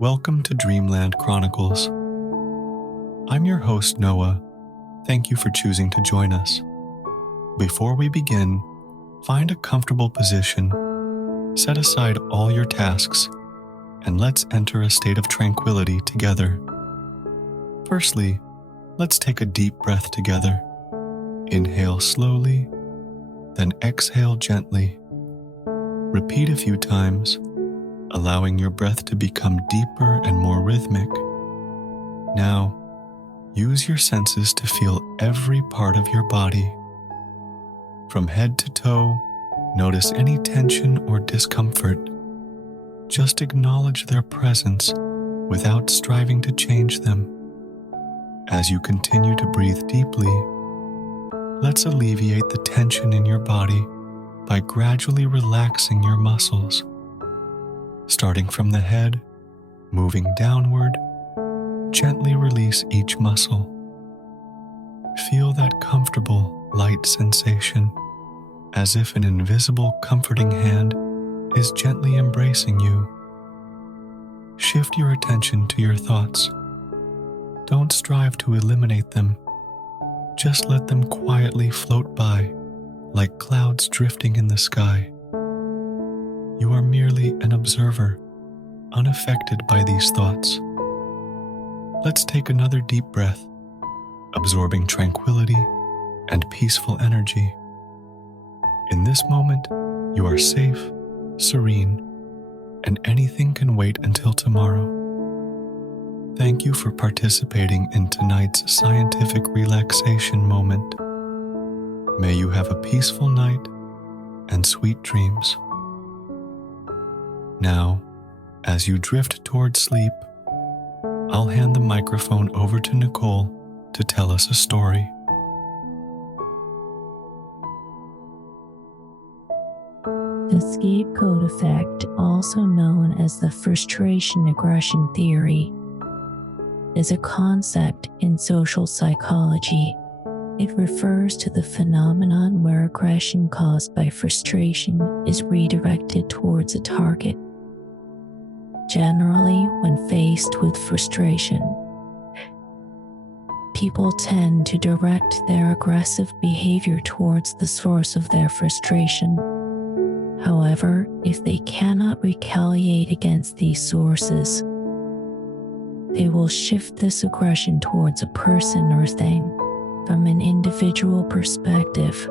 Welcome to Dreamland Chronicles. I'm your host, Noah. Thank you for choosing to join us. Before we begin, find a comfortable position, set aside all your tasks, and let's enter a state of tranquility together. Firstly, let's take a deep breath together. Inhale slowly, then exhale gently. Repeat a few times, allowing your breath to become deeper and more rhythmic. Now, use your senses to feel every part of your body. From head to toe, notice any tension or discomfort. Just acknowledge their presence without striving to change them. As you continue to breathe deeply, let's alleviate the tension in your body by gradually relaxing your muscles. Starting from the head, moving downward, gently release each muscle. Feel that comfortable, light sensation, as if an invisible, comforting hand is gently embracing you. Shift your attention to your thoughts. Don't strive to eliminate them. Just let them quietly float by, like clouds drifting in the sky. You are merely an observer, unaffected by these thoughts. Let's take another deep breath, absorbing tranquility and peaceful energy. In this moment, you are safe, serene, and anything can wait until tomorrow. Thank you for participating in tonight's scientific relaxation moment. May you have a peaceful night and sweet dreams. Now, as you drift towards sleep, I'll hand the microphone over to Nicole to tell us a story. The scapegoat effect, also known as the frustration-aggression theory, is a concept in social psychology. It refers to the phenomenon where aggression caused by frustration is redirected towards a target. Generally, when faced with frustration, people tend to direct their aggressive behavior towards the source of their frustration. However, if they cannot retaliate against these sources, they will shift this aggression towards a person or thing. From an individual perspective,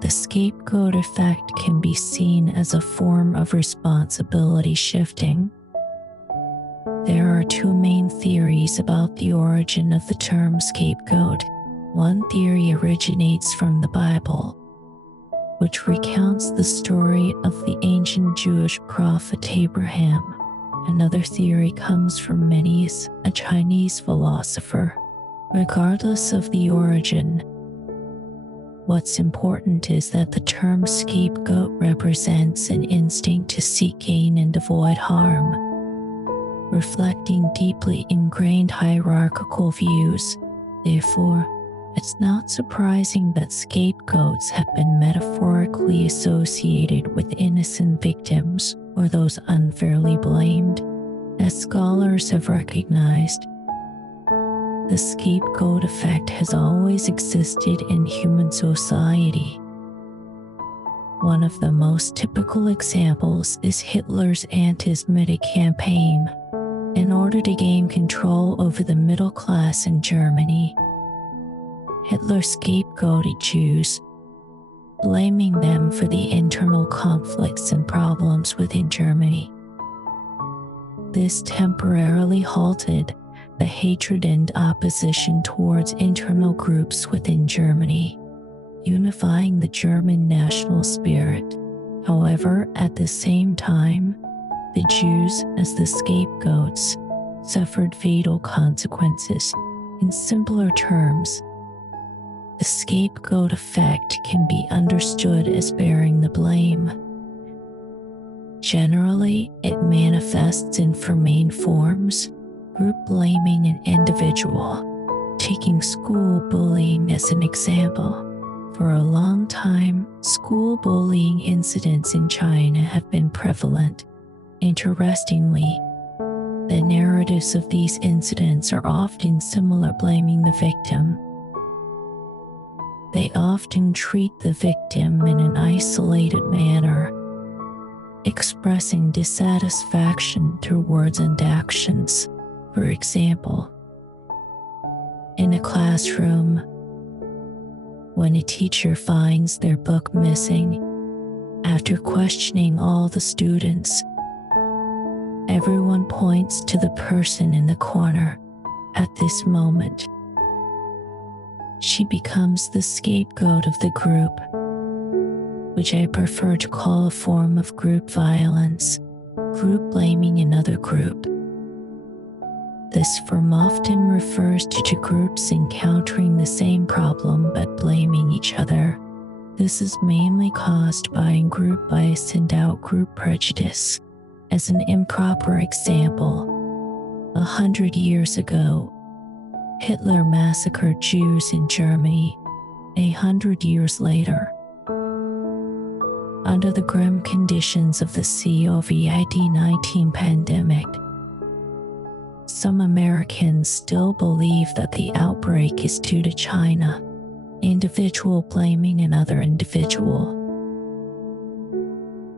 the scapegoat effect can be seen as a form of responsibility shifting. There are two main theories about the origin of the term scapegoat. One theory originates from the Bible, which recounts the story of the ancient Jewish prophet Abraham. Another theory comes from Menes, a Chinese philosopher. Regardless of the origin, what's important is that the term scapegoat represents an instinct to seek gain and avoid harm, reflecting deeply ingrained hierarchical views. Therefore, it's not surprising that scapegoats have been metaphorically associated with innocent victims or those unfairly blamed. As scholars have recognized, the scapegoat effect has always existed in human society. One of the most typical examples is Hitler's anti-Semitic campaign. In order to gain control over the middle class in Germany, Hitler scapegoated Jews, blaming them for the internal conflicts and problems within Germany. This temporarily halted the hatred and opposition towards internal groups within Germany, unifying the German national spirit. However, at the same time, the Jews, as the scapegoats, suffered fatal consequences. In simpler terms, the scapegoat effect can be understood as bearing the blame. Generally, it manifests in four main forms: group blaming an individual. Taking school bullying as an example. For a long time, school bullying incidents in China have been prevalent. Interestingly, The narratives of these incidents are often similar, blaming the victim. They often treat the victim in an isolated manner, expressing dissatisfaction through words and actions. For example, in a classroom, when a teacher finds their book missing, after questioning all the students, everyone points to the person in the corner. At this moment, she becomes the scapegoat of the group, which I prefer to call a form of group violence, group blaming another group. This form often refers to two groups encountering the same problem but blaming each other. This is mainly caused by in-group bias and out-group prejudice. As an improper example, 100 years ago, Hitler massacred Jews in Germany. 100 years later, under the grim conditions of the COVID-19 pandemic, some Americans still believe that the outbreak is due to China, individual blaming another individual.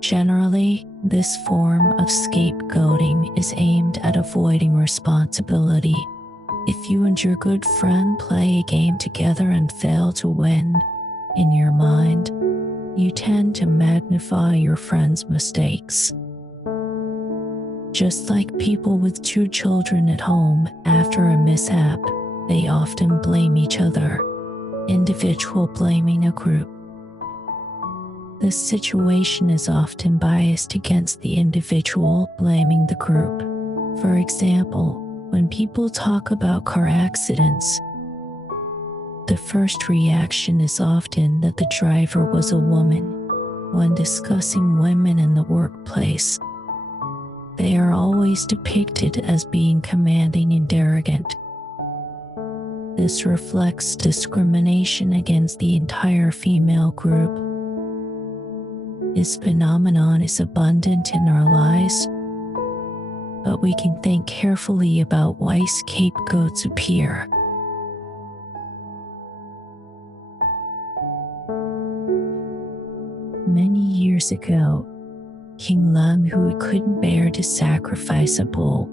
Generally, this form of scapegoating is aimed at avoiding responsibility. If you and your good friend play a game together and fail to win, in your mind, you tend to magnify your friend's mistakes. Just like people with two children at home, after a mishap, they often blame each other, individual blaming a group. This situation is often biased against the individual blaming the group. For example, when people talk about car accidents, the first reaction is often that the driver was a woman. When discussing women in the workplace, they are always depicted as being commanding and arrogant. This reflects discrimination against the entire female group. This phenomenon is abundant in our lives, but we can think carefully about why scapegoats appear. Many years ago, King Lin Wei couldn't bear to sacrifice a bull,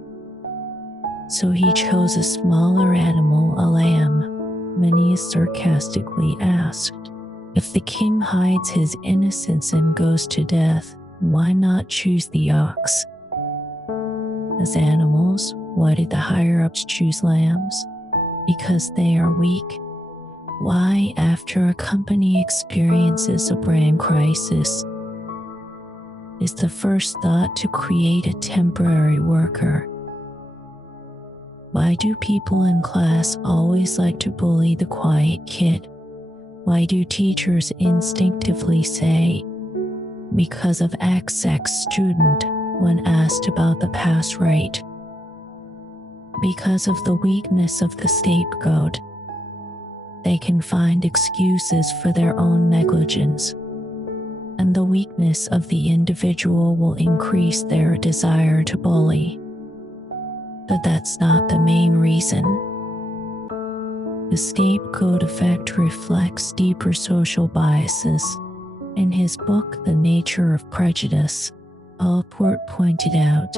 so he chose a smaller animal, a lamb. Many sarcastically asked, if the king hides his innocence and goes to death, why not choose the ox? As animals, why did the higher-ups choose lambs? Because they are weak. Why, after a company experiences a brand crisis, is the first thought to create a temporary worker? Why do people in class always like to bully the quiet kid? Why do teachers instinctively say, because of XX student, when asked about the pass rate? Because of the weakness of the scapegoat, they can find excuses for their own negligence, and the weakness of the individual will increase their desire to bully. But that's not the main reason. The scapegoat effect reflects deeper social biases. In his book, The Nature of Prejudice, Allport pointed out,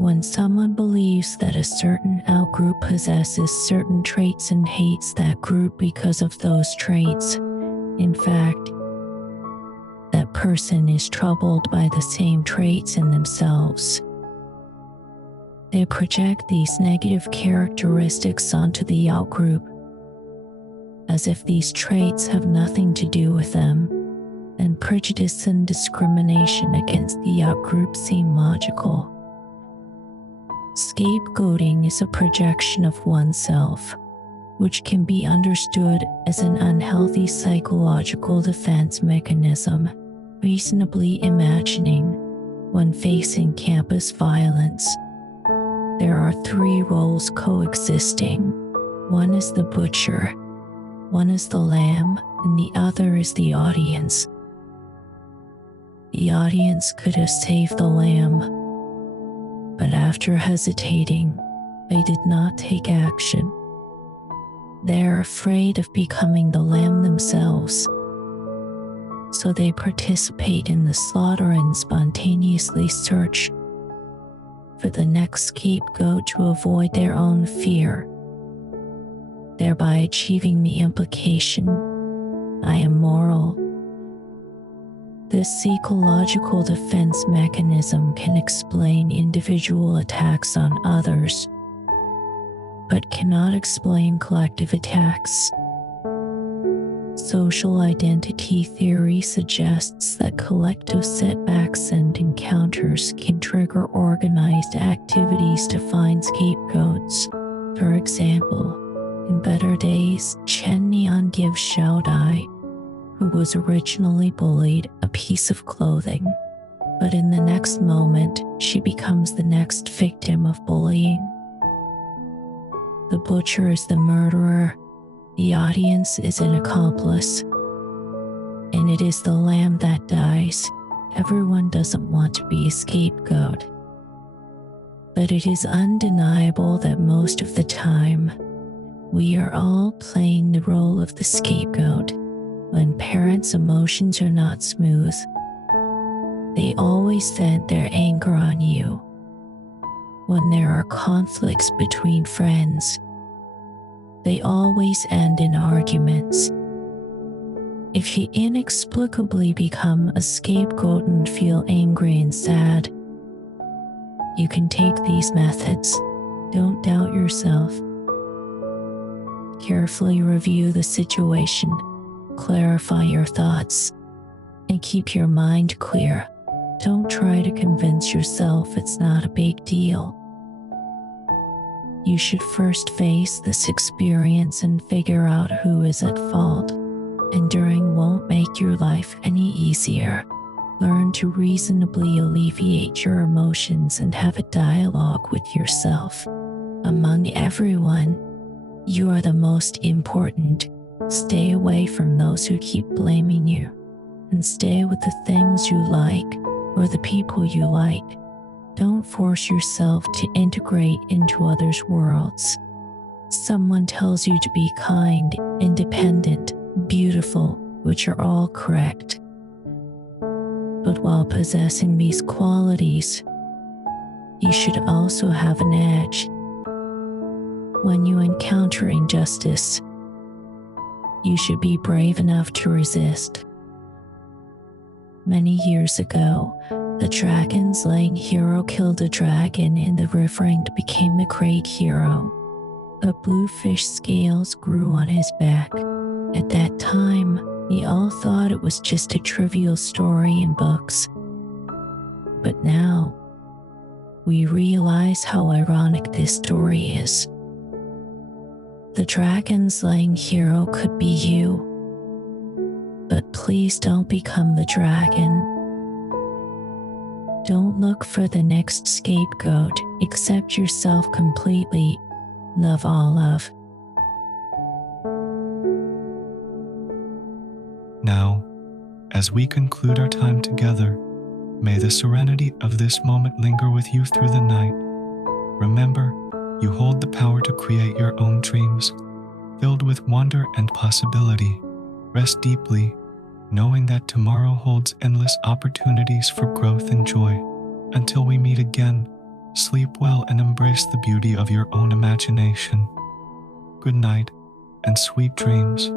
when someone believes that a certain outgroup possesses certain traits and hates that group because of those traits, in fact, that person is troubled by the same traits in themselves. They project these negative characteristics onto the outgroup, as if these traits have nothing to do with them, and prejudice and discrimination against the outgroup seem logical. Scapegoating is a projection of oneself, which can be understood as an unhealthy psychological defense mechanism. Reasonably imagining, when facing campus violence, there are three roles coexisting. One is the butcher, one is the lamb, and the other is the audience. The audience could have saved the lamb, But after hesitating, they did not take action. They're afraid of becoming the lamb themselves, so they participate in the slaughter and spontaneously search for the next scapegoat to avoid their own fear, thereby achieving the implication, I am moral. This psychological defense mechanism can explain individual attacks on others, but cannot explain collective attacks. Social identity theory suggests that collective setbacks and encounters can trigger organized activities to find scapegoats. For example, in Better Days, Chen Nian gives Xiao Dai, who was originally bullied, a piece of clothing, but in the next moment, she becomes the next victim of bullying. The butcher is the murderer, the audience is an accomplice, and it is the lamb that dies. Everyone doesn't want to be a scapegoat, but it is undeniable that most of the time, we are all playing the role of the scapegoat. When parents' emotions are not smooth, they always vent their anger on you. When there are conflicts between friends, they always end in arguments. If you inexplicably become a scapegoat and feel angry and sad, you can take these methods. Don't doubt yourself. Carefully review the situation, clarify your thoughts, and keep your mind clear. Don't try to convince yourself it's not a big deal. You should first face this experience and figure out who is at fault. Enduring won't make your life any easier. Learn to reasonably alleviate your emotions and have a dialogue with yourself. Among everyone, you are the most important. Stay away from those who keep blaming you, and stay with the things you like or the people you like. Don't force yourself to integrate into others' worlds. Someone tells you to be kind, independent, beautiful, which are all correct. But while possessing these qualities, you should also have an edge. When you encounter injustice, you should be brave enough to resist. Many years ago, the dragon-slaying hero killed a dragon in the river and became a great hero. A bluefish scales grew on his back. At that time, we all thought it was just a trivial story in books. But now, we realize how ironic this story is. The dragon-slaying hero could be you. But please don't become the dragon. Don't look for the next scapegoat. Accept yourself completely. Love all love. Now, as we conclude our time together, may the serenity of this moment linger with you through the night. Remember, you hold the power to create your own dreams, filled with wonder and possibility. Rest deeply, knowing that tomorrow holds endless opportunities for growth and joy. Until we meet again, sleep well and embrace the beauty of your own imagination. Good night and sweet dreams.